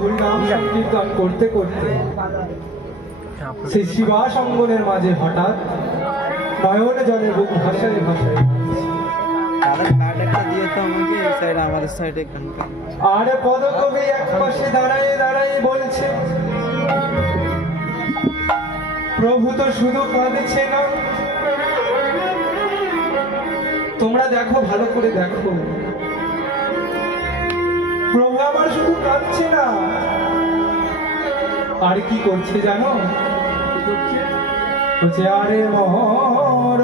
হরিনাম সংকীর্তন করতে করতে। সেই শিবাস অঙ্গনের মাঝে হঠাৎ নয়ন জলে বুক ভাসায় ভাসায় আর পদকবি এক পাশে দাঁড়ায় দাঁড়ায় বলছে প্রভু তো শুধু কাঁদছে না। তোমরা দেখো ভালো করে দেখো। শুধু কাঁদছে না আর কি করছে জানো? বলছে আরে মর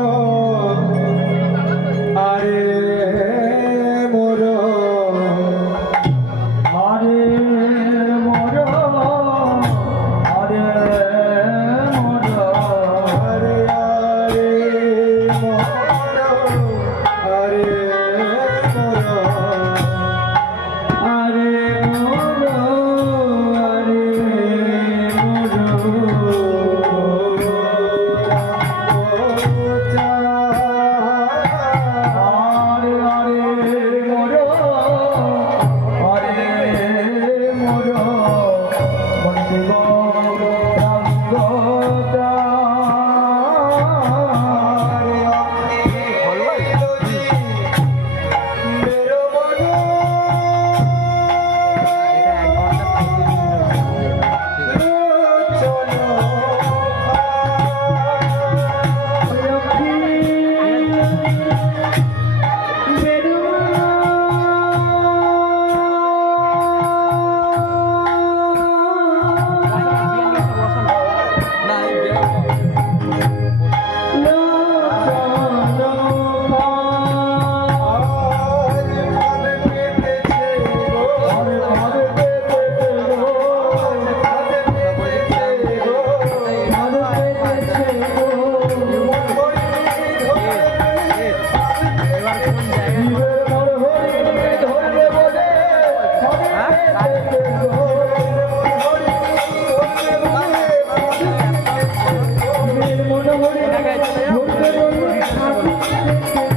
আজ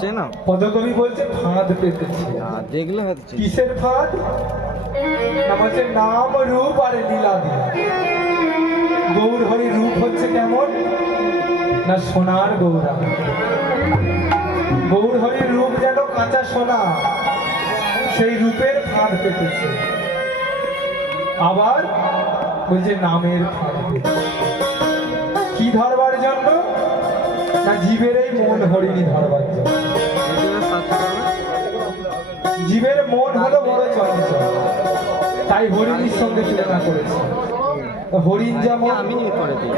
চেনো পদকবি বলছে ফাঁদ পেতেছে আর দেখলে হয়তো কিসের ফাঁদ? বলছে নাম রূপ আর লীলা দিয়ে। গৌর হরি রূপ হচ্ছে কেমন? না সোনার গৌরা। গৌর হরির রূপ যেন কাঁচা সোনা সেই রূপের ফাঁদ পেতেছে আবার বলছে নামের ফাঁদ পেতেছে কি ধরবার জন্য? না জীবের মন হরিণী ধরবার? জীবের মন হলো বড় চঞ্চল। তাই হরিণীর সঙ্গে তুলনা করেছে। হরিণ যেমন আমি করে দিই।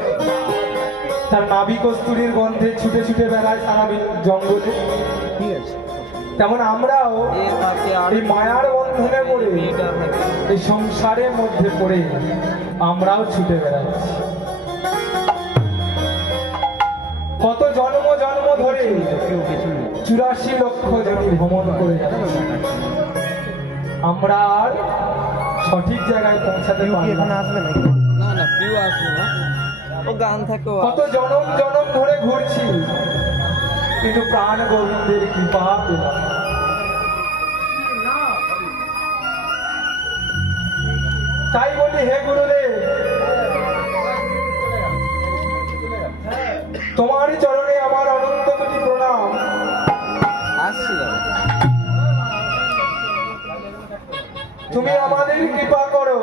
তার নাবি কস্তুরীর গন্ধে ছুটে ছুটে বেড়ায় সারা জঙ্গলে। ঠিক আছে। তেমন আমরাও এই মায়ার বন্ধনে পড়ে এই সংসারের মধ্যে পড়ে আমরাও ছুটে বেড়াচ্ছি। কত জন্ম জন্ম ধরে কেউ চুরাশি লক্ষ জমি ভ্রমণ করে আমরা আর সঠিক জায়গায় পৌঁছাতে পারি না। আসবে নাকি? না না কেউ আসবে না। ও গান থাকে কত জনম জনম ধরে ঘুরছি। কিন্তু প্রাণ গোবিন্দের কৃপা পেলাম। তাই বলি হে গুরুদেব তোমারই চরণে আমার অনন্ত কোটি প্রণাম। তুমি আমাদের কৃপা করো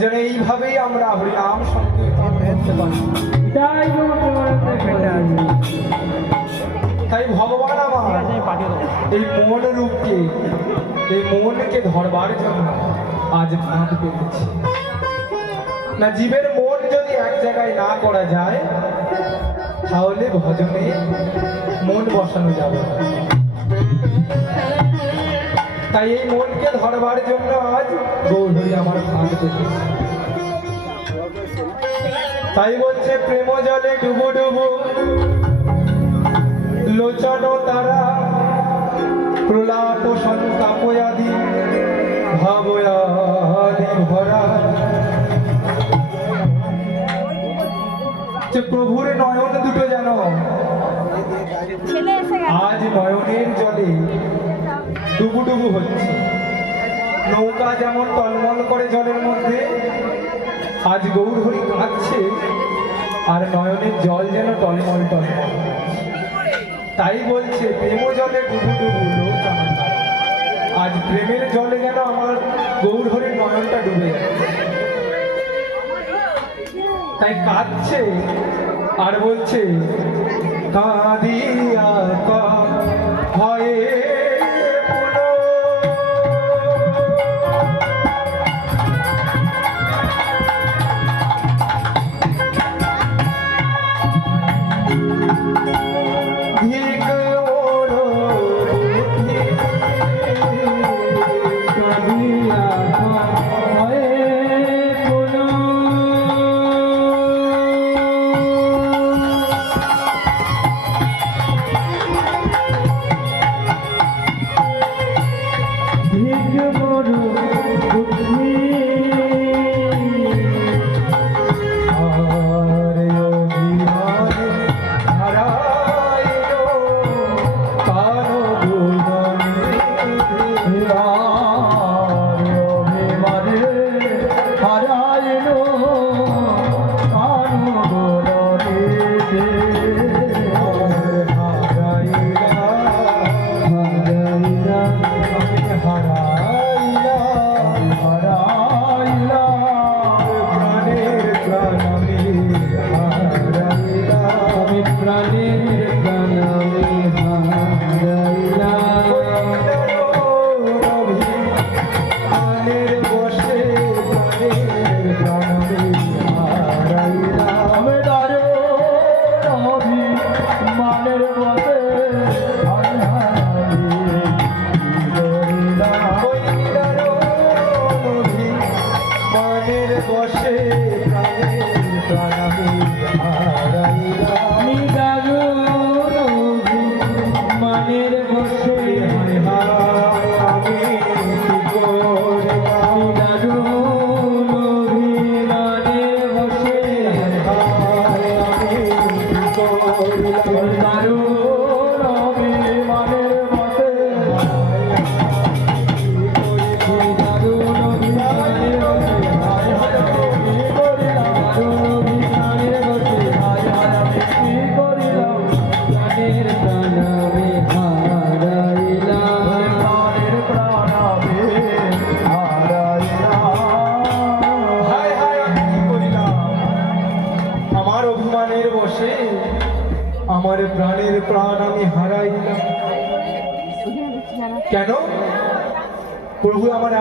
যেন এইভাবেই আমরা হরিনাম সংকীর্তন তাই ভগবান আমার এই মন রূপকে এই মনকে ধরবার জন্য আজ ভাঁত পেতেছি না জীবের মন যদি এক জায়গায় না করা যায় তাহলে ভজনে মন বসানো যাবে তাই এই মনকে ধরবার জন্য আজ গৌরী আমার পেতেছি তাই বলছে, প্রেম জলে ডুবু ডুবু, লোচন তারা, প্রলাপ সন্তাপয়াদি ভাবয়াদি ভরা যে প্রভুর নয়ন দুটো যেন। আজ নয়নের জলে ডুবু ডুবু হচ্ছে। নৌকা যেমন টলমল করে জলের মধ্যে, আজ গৌর হরি কাঁদছে, আর নয়নের জল যেন টলমল টলমল তাই বলছে, প্রেম জলে ডুবু ডুবু আজ প্রেমের জলে যেন আমার গৌরহরির নয়নটা ডুবে যাচ্ছে তাই কাঁদছে আর বলছে কাঁদিয়া কা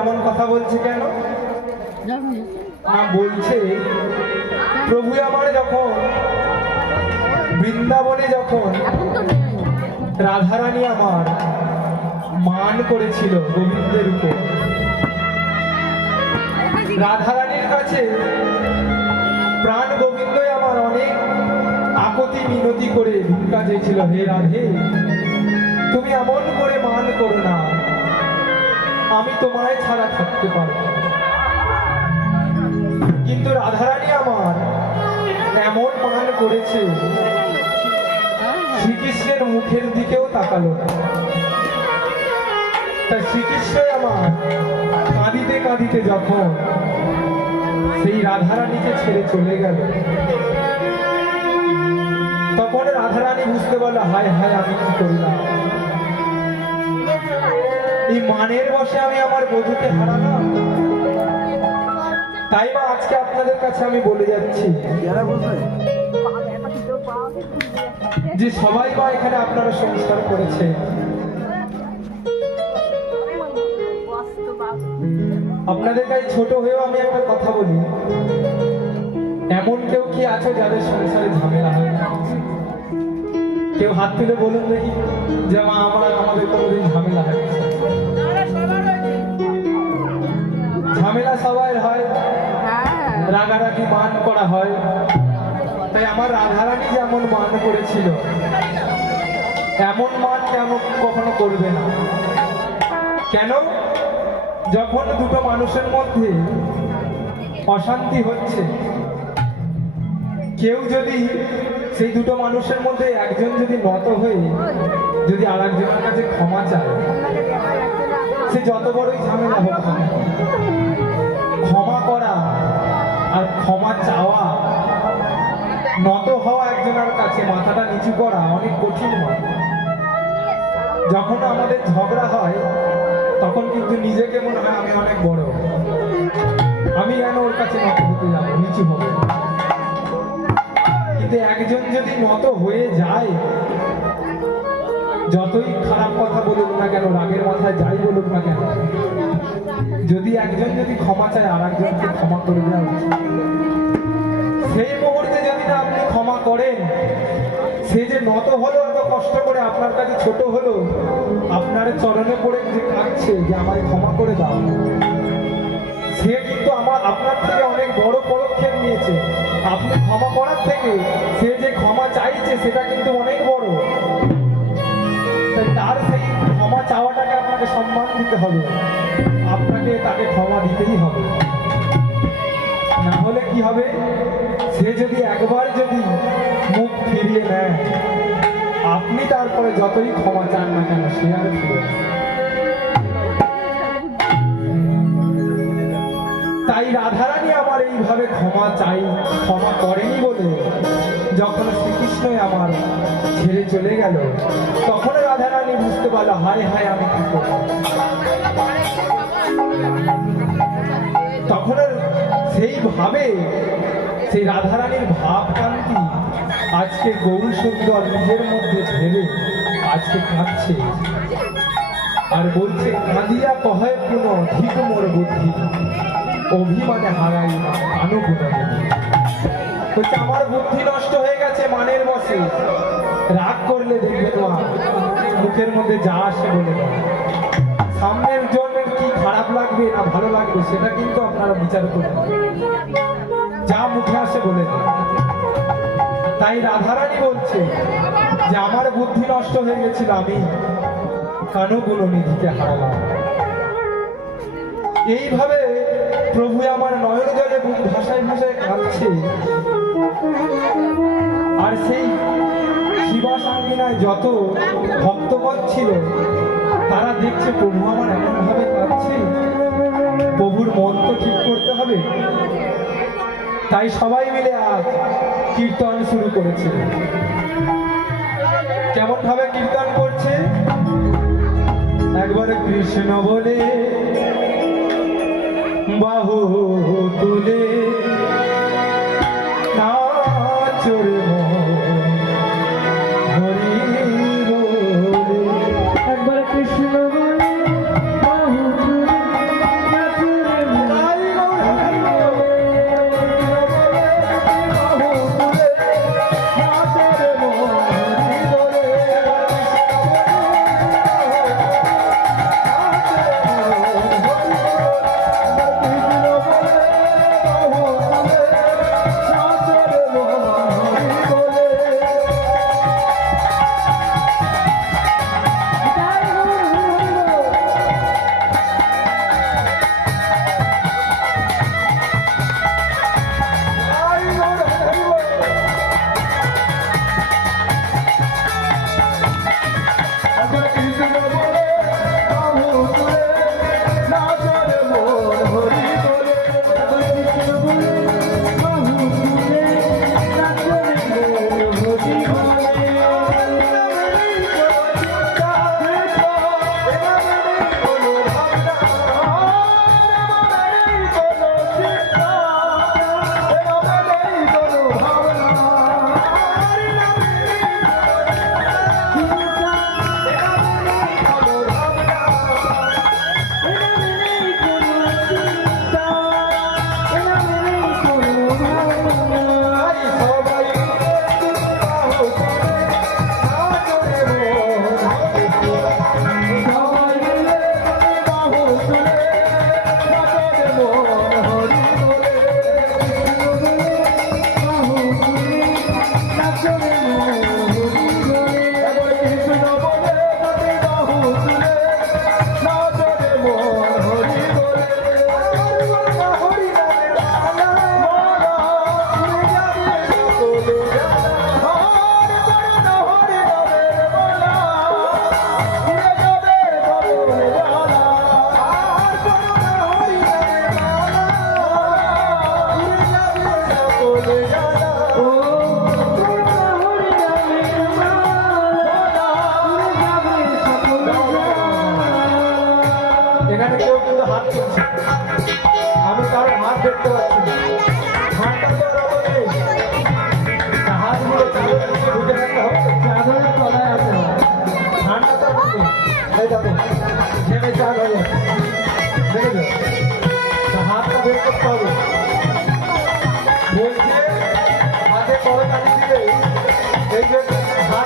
এমন কথা বলছে কেন? না বলছে। প্রভু আমার যখন, বৃন্দাবনে যখন রাধারানী আমার মান করেছিল গোবিন্দের উপর, রাধারানীর কাছে প্রাণ গোবিন্দই আমার অনেক আকতি মিনতি করে ভিক্ষা চেয়েছিল, হে রাধে, তুমি এমন করে মান করো না। আমি তোমায় ছাড়া থাকতে পারব কিন্তু রাধারানী আমার এমন মান করেছে, শ্রীকৃষ্ণের মুখের দিকেও তাকালো তা শ্রীকৃষ্ণই আমার কাঁদিতে কাঁদিতে যখন সেই রাধারানীকে ছেড়ে চলে গেল, তখন রাধারানী বুঝতে পারল, হায় হায়, আমি কি করলাম? এই মানের বসে আমি আমার বধূকে হারালাম। তাই মা, আজকে আপনাদের কাছে আমি বলে যাচ্ছি। যে সবাই মা এখানে আপনারা সংস্কার করেছে। আপনাদের কাছে ছোট হয়েও আমি একটা কথা বলি। এমন কেউ কি আছে যাদের সংসারে ঝামেলা হয় না? কেউ হাত তুলে বলুন দেখি, যে আমরা, আমাদের কোনোদিন ঝামেলা হয় ঝামেলা সবাই হয়, রাগারাগি মান করা হয়। তাই আমার রাধারানী যেমন মান করেছিল, এমন মান কেন কখনো করবে না? কেন? যখন দুটো মানুষের মধ্যে অশান্তি হচ্ছে কেউ যদি সেই দুটো মানুষের মধ্যে একজন যদি নত হয়ে যদি আর একজনের কাছে ক্ষমা চায়, সে যত বড়ই ঝামেলা হোক ক্ষমা করা আর ক্ষমা চাওয়া, নত হওয়া একজনের কাছে মাথাটা নিচু করা অনেক কঠিন হয়। যখন আমাদের ঝগড়া হয়, তখন কিন্তু নিজেকে মনে হয় আমি অনেক বড়। আমি কেন ওর কাছে নত হতে যাব, নিচু হব? কিন্তু একজন যদি নত হয়ে যায়, যতই খারাপ কথা বলুক না কেন, রাগের মাথায় যাই বলুক না কেন, যদি একজন যদি ক্ষমা চায় আর একজনকে ক্ষমা করে দেওয়া উচিত। সেই মুহূর্তে যদি না আপনি ক্ষমা করেন, সে যে নত হলো, এত কষ্ট করে আপনার কাছে ছোট হলো, আপনার চরণে পড়ে যে কাঁদছে যে আমায় ক্ষমা করে দাও। সে কিন্তু আমার, আপনার থেকে অনেক বড় পদক্ষেপ নিয়েছে। আপনি ক্ষমা করার থেকে সে যে ক্ষমা চাইছে, সেটা কিন্তু অনেক বড়। তার সেই ক্ষমা চাওয়াটাকে আপনাকে সম্মান দিতে হবে। আপনাকে তাকে ক্ষমা দিতেই হবে। না হলে কি হবে? সে যদি একবার যদি মুখ ফিরিয়ে নেয়, আপনি তারপরে যতই ক্ষমা চান না কেন, সে আর ফিরে তাই রাধারানী আমার এইভাবে ক্ষমা চাই, ক্ষমা করেনি বলে যখন শ্রীকৃষ্ণই আমার ছেড়ে চলে গেল তখন রাধারানী বুঝতে পারল, হায় হায়, আমি কি করব? তখন আর সেইভাবে সেই রাধারানীর ভাব কান্তি আজকে গৌর সুন্দর নিজের মধ্যে ভেবে আজকে কাঁদছে। আর বলছে, কাঁদিয়া কহে পুনঃ ঠিক মোর বুদ্ধি। অভিমানে হারাই আনুগুণ বলছে, আমার বুদ্ধি নষ্ট হয়ে গেছে মানের বসে রাগ করলে দেখবে মা মুখের মধ্যে যা আসে বলে সামনের জনের কি খারাপ লাগবে না ভালো লাগবে, সেটা কিন্তু আপনারা বিচার করবেন যা মুখে আসে বলে তাই রাধারানী বলছে যে, আমার বুদ্ধি নষ্ট হয়ে গেছিল, আমি কানুগুলো নিধিকে হারালাম। এইভাবে প্রভু আমার নয়ন জলে বুক ভাষায় ভাষায় কাঁদছে। আর সেই শিবা সাঙ্গিনায় যত ভক্তগণ ছিল, তারা দেখছে প্রভু আমার এমন ভাবে কাঁদছে। প্রভুর মন তো ঠিক করতে হবে। তাই সবাই মিলে আজ কীর্তন শুরু করেছে। কেমন ভাবে কীর্তন করছে? একবার কৃষ্ণ বলে বাহু তুলে না হরি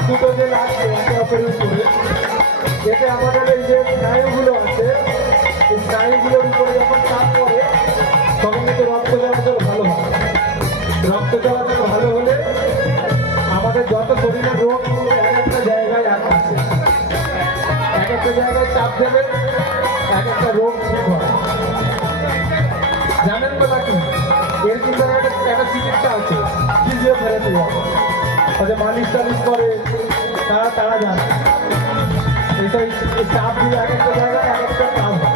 দুটো লাগছে একে অপরের এতে আমাদের এই যে স্নায়ুগুলো আছে এই স্নায়ুগুলোর উপরে যখন চাপ পড়ে তখন কিন্তু রক্ত চলাচল ভালো হয় রক্ত চলাচল ভালো হলে আমাদের যত শরীরের রোগ এক একটা জায়গায় আছে এক একটা জায়গায় চাপ দেবে এক একটা রোগ ঠিক হয় জানেন তো নাকি? এর কিন্তু একটা চিকিৎসা আছে। ফিজিওথেরাপি ওই যে মালিশ টালিশ করে, তারা তারা যান। এটাই চাপ দিয়ে এক একটা জায়গায় এক একটা কাজ হয়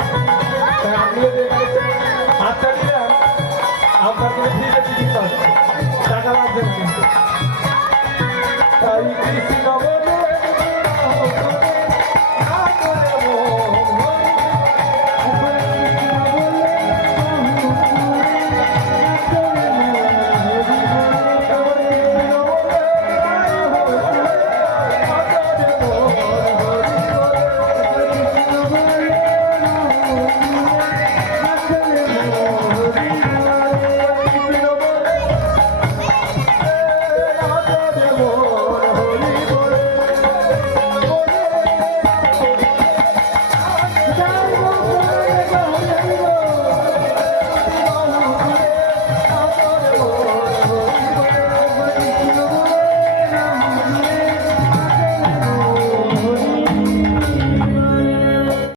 তাই আপনিও দেখেছেন হাতটা দিলাম আপনার কিন্তু ঠিক আছে টাকা লাগছে না কিন্তু। তাই